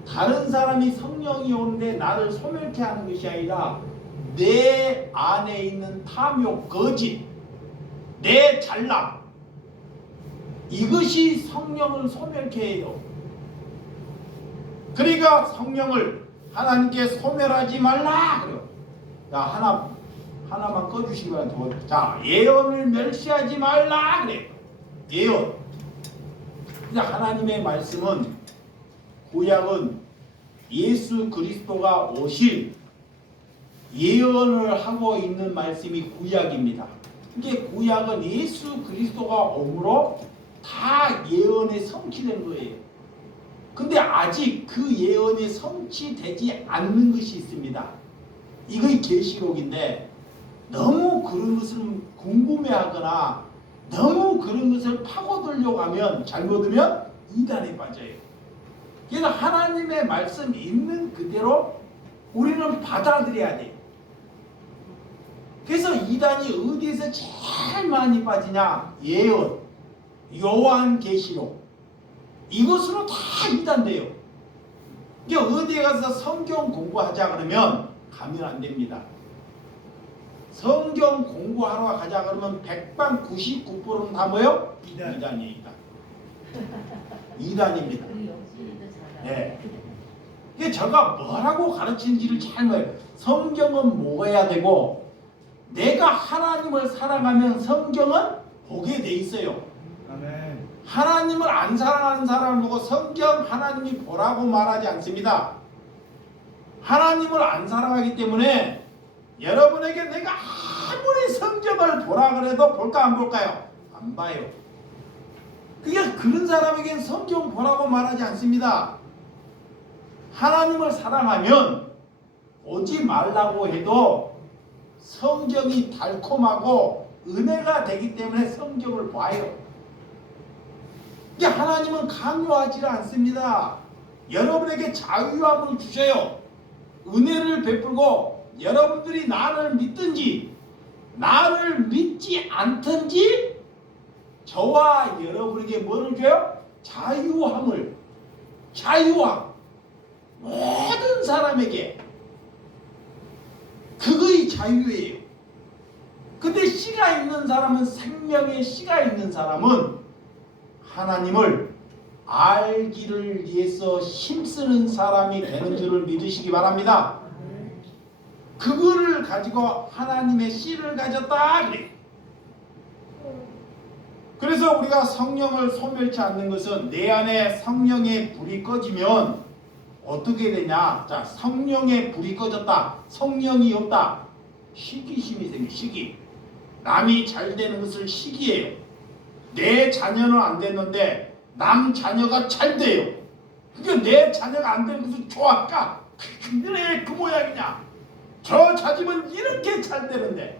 다른 사람이 성령이 오는데 나를 소멸케 하는 것이 아니라 내 안에 있는 탐욕, 거짓, 내 잘남, 이것이 성령을 소멸케 해요. 그러니까 성령을 하나님께 소멸하지 말라 그래요. 자, 하나만 꺼주시기 바랍니다. 자, 예언을 멸시하지 말라 그래요. 예언. 하나님의 말씀은, 구약은 예수 그리스도가 오실 예언을 하고 있는 말씀이 구약입니다. 이게 구약은 예수 그리스도가 오므로 다 예언에 성취된 거예요. 근데 아직 그 예언이 성취되지 않는 것이 있습니다. 이거의 계시록인데 너무 그런 것을 궁금해하거나 너무 그런 것을 파고들려고 하면 잘못하면 이단에 빠져요. 그래서 하나님의 말씀 있는 그대로 우리는 받아들여야 돼요. 그래서 이단이 어디에서 제일 많이 빠지냐? 예언, 요한계시록, 이것으로 다 이단돼요. 그러니까 어디에 가서 성경 공부하자 그러면 가면 안 됩니다. 성경 공부하러 가자 그러면 100방 99%는 다 뭐예요? 이단이에요. 이단입니다. 네. 이게 제가 뭐라고 가르치는지를 잘 몰라요. 성경은 먹어야 되고 내가 하나님을 사랑하면 성경은 보게 돼 있어요. 아멘. 하나님을 안 사랑하는 사람을 보고 성경 하나님이 보라고 말하지 않습니다. 하나님을 안 사랑하기 때문에 여러분에게 내가 아무리 성경을 보라 그래도 볼까 안 볼까요? 안 봐요. 그게 그런 사람에게는 성경 보라고 말하지 않습니다. 하나님을 사랑하면 보지 말라고 해도 성경이 달콤하고 은혜가 되기 때문에 성경을 봐요. 이게 하나님은 강요하지 않습니다. 여러분에게 자유함을 주셔요. 은혜를 베풀고 여러분들이 나를 믿든지 나를 믿지 않든지 저와 여러분에게 뭐를 줘요? 자유함을. 자유함. 모든 사람에게 그거의 자유예요. 근데 씨가 있는 사람은, 생명의 씨가 있는 사람은 하나님을 알기를 위해서 힘쓰는 사람이 되는 줄을 믿으시기 바랍니다. 그거를 가지고 하나님의 씨를 가졌다 그래요. 그래서 우리가 성령을 소멸치 않는 것은 내 안에 성령의 불이 꺼지면 어떻게 되냐? 자, 성령의 불이 꺼졌다. 성령이 없다. 시기심이 생겨. 시기. 남이 잘 되는 것을 시기해요. 내 자녀는 안 됐는데 남 자녀가 잘 돼요. 그러니까 내 자녀가 안 되는 것을 좋아할까? 그래, 그 모양이냐? 저 자집은 이렇게 잘 되는데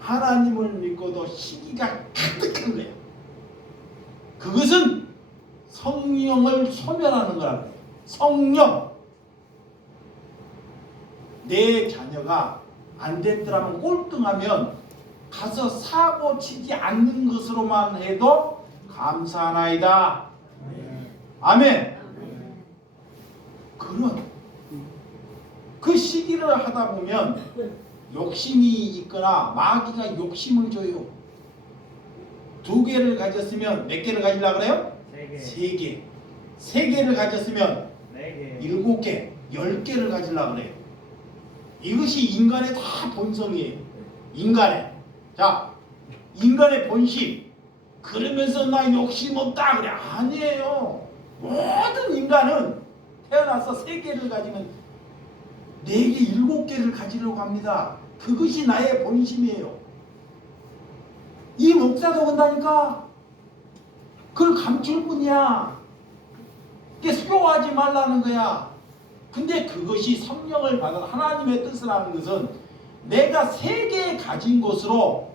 하나님을 믿고도 시기가 가득한 거예요. 그것은 성령을 소멸하는 거라고. 성령. 내 자녀가 안 됐더라면 꼴등하면 가서 사고 치지 않는 것으로만 해도 감사하나이다. 아멘. 그런 그 시기를 하다 보면 욕심이 있거나 마귀가 욕심을 줘요. 2개를 가졌으면 몇 개를 가지려고 그래요? 3개. 3개를 가졌으면 7개, 10개를 가지려고 그래요. 이것이 인간의 다 본성이에요. 인간의. 자, 인간의 본심. 그러면서 나 욕심 없다 그래. 아니에요. 모든 인간은 태어나서 3개를 가지면 4개, 7개를 가지려고 합니다. 그것이 나의 본심이에요. 이 목사도 온다니까. 그걸 감출 뿐이야. 그게 수고하지 말라는 거야. 근데 그것이 성령을 받은 하나님의 뜻을 하는 것은 내가 3개 가진 것으로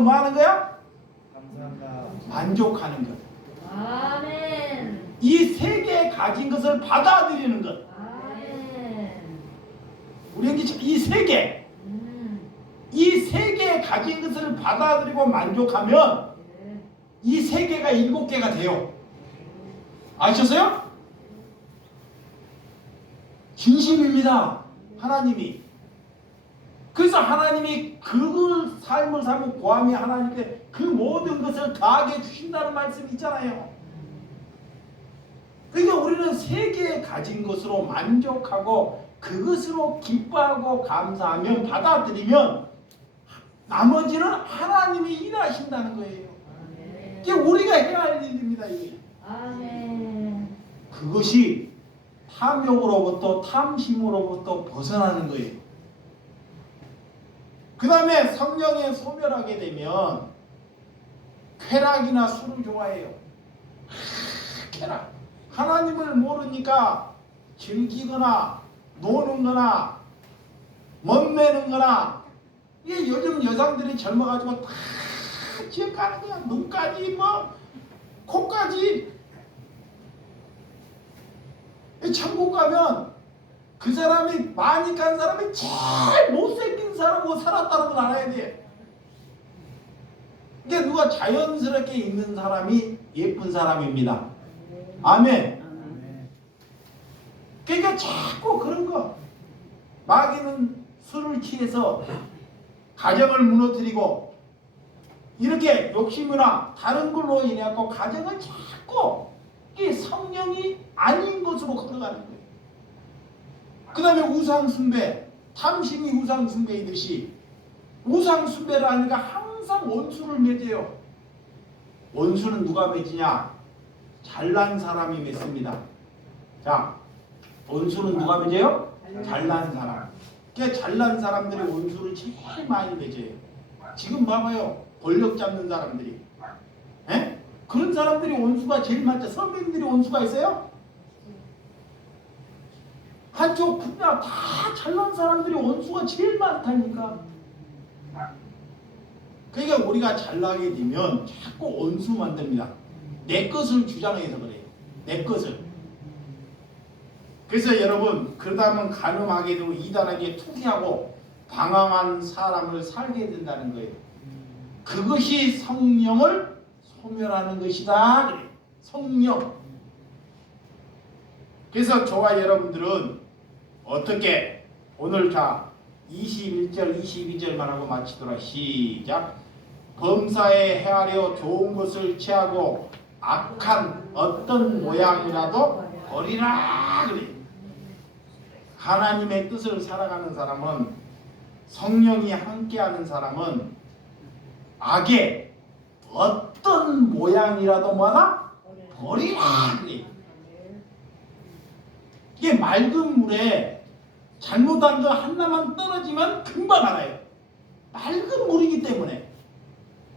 뭐 하는 거야? 감사합니다. 만족하는 것. 아멘. 이 3개 가진 것을 받아들이는 것. 아멘. 우리에게 이 3개. 이 3개 가진 것을 받아들이고 만족하면 이 3개가 7개가 돼요. 아셨어요? 진심입니다. 하나님이. 그래서 하나님이 그 삶을 살면 고함이 하나님께 그 모든 것을 더하게 주신다는 말씀이 있잖아요. 그러니까 우리는 세계에 가진 것으로 만족하고 그것으로 기뻐하고 감사하며 받아들이면 나머지는 하나님이 일하신다는 거예요. 이게 우리가 해야 할 일입니다. 이게. 아멘. 그것이 탐욕으로부터 탐심으로부터 벗어나는 거예요. 그 다음에 성령에 소멸하게 되면 쾌락이나 술을 좋아해요. 쾌락. 하나님을 모르니까 즐기거나 노는 거나 멋매는 거나, 이게 요즘 여성들이 젊어가지고 다 지어가는 거야. 눈까지 뭐 코까지. 천국 가면 그 사람이 많이 간 사람이 제일 못생긴 사람하고 살았다는 걸 알아야 돼. 이게 누가 자연스럽게 있는 사람이 예쁜 사람입니다. 아멘. 그러니까 자꾸 그런 거. 마귀는 술을 취해서 가정을 무너뜨리고 이렇게 욕심이나 다른 걸로 인해서 가정을 자꾸 이 성령이 아닌 것으로 걸어가는 거예요. 그 다음에 우상숭배, 탐심이 우상숭배이듯이 우상숭배를 하니까 항상 원수를 맺어요. 원수는 누가 맺으냐? 잘난 사람이 맺습니다. 자, 원수는 누가 맺어요? 잘난 사람. 그러니까 잘난 사람들이 원수를 제일 많이 맺어요. 지금 봐봐요. 권력 잡는 사람들이. 에? 그런 사람들이 원수가 제일 많죠. 선배님들이 원수가 있어요? 한쪽 분야 다 잘난 사람들이 원수가 제일 많다니까. 그러니까 우리가 잘나게 되면 자꾸 원수 만듭니다. 내 것을 주장해서 그래요. 내 것을. 그래서 여러분, 그러다 보면 간음하게 되고 이단에게 투기하고 방황한 사람을 살게 된다는 거예요. 그것이 성령을 소멸하는 것이다. 그래요. 성령. 그래서 저와 여러분들은 어떻게 오늘 자 21절 22절만 하고 마치도록 시작. 범사에 헤아려 좋은 것을 취하고 악한 어떤 모양이라도 버리라 그래. 하나님의 뜻을 살아가는 사람은, 성령이 함께하는 사람은 악의 어떤 모양이라도 뭐하나? 버리라 그래. 이게 맑은 물에 잘못한 거 하나만 떨어지면 금방 알아요. 맑은 물이기 때문에.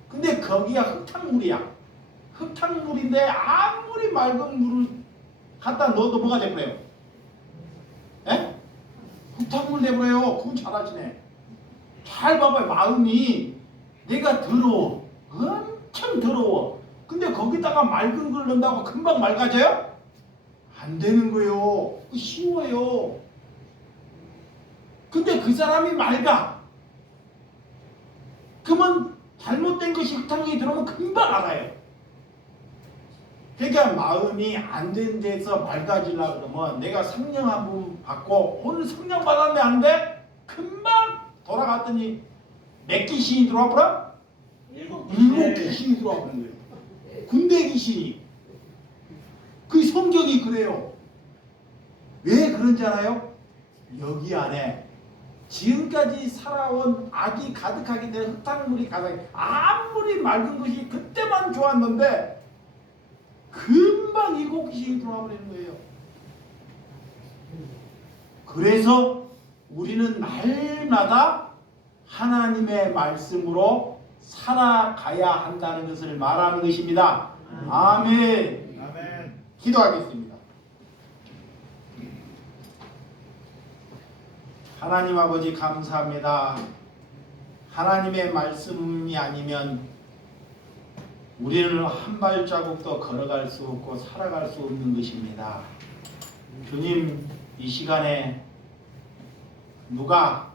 근데 거기가 흙탕물이야. 흙탕물인데 아무리 맑은 물을 갖다 넣어도 뭐가 돼버려요? 에? 흙탕물 돼버려요. 그건 잘 아시네. 잘 봐봐요. 마음이 내가 더러워. 엄청 더러워. 근데 거기다가 맑은 걸 넣는다고 금방 맑아져요? 안 되는 거예요. 쉬워요. 근데 그 사람이 맑아. 그러면 잘못된 것이 흙탕물이 들어오면 금방 알아요. 그러니까 마음이 안 된 데서 맑아지려고 그러면 내가 성령 한 번 받고 오늘 성령 받았는데 안 돼? 금방 돌아갔더니 몇 귀신이 들어와 버려? 일곱 귀신이 들어와 버린 거예요. 군대 귀신이. 그 성경이 그래요. 왜 그런지 알아요? 여기 안에 지금까지 살아온 악이 가득하기 때문에 흙탕물이 가득해. 아무리 맑은 것이 그때만 좋았는데 금방 일곱 귀신이 들어와 버리는 거예요. 그래서 우리는 날마다 하나님의 말씀으로 살아가야 한다는 것을 말하는 것입니다. 아멘. 아멘. 기도하겠습니다. 하나님 아버지 감사합니다. 하나님의 말씀이 아니면 우리는 한 발자국도 걸어갈 수 없고 살아갈 수 없는 것입니다. 주님, 이 시간에 누가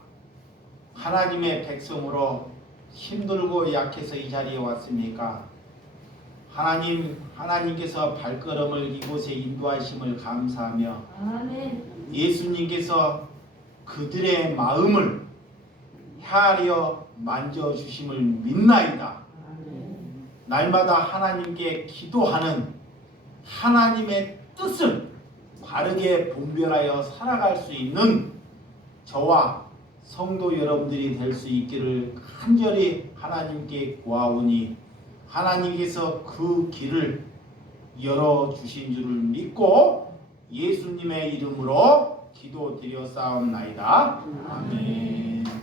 하나님의 백성으로 힘들고 약해서 이 자리에 왔습니까? 하나님께서 발걸음을 이곳에 인도하심을 감사하며 아멘. 예수님께서 그들의 마음을 헤아려 만져주심을 믿나이다. 날마다 하나님께 기도하는 하나님의 뜻을 바르게 분별하여 살아갈 수 있는 저와 성도 여러분들이 될 수 있기를 간절히 하나님께 구하오니 하나님께서 그 길을 열어주신 줄을 믿고 예수님의 이름으로 기도드렸사옵나이다. 아멘.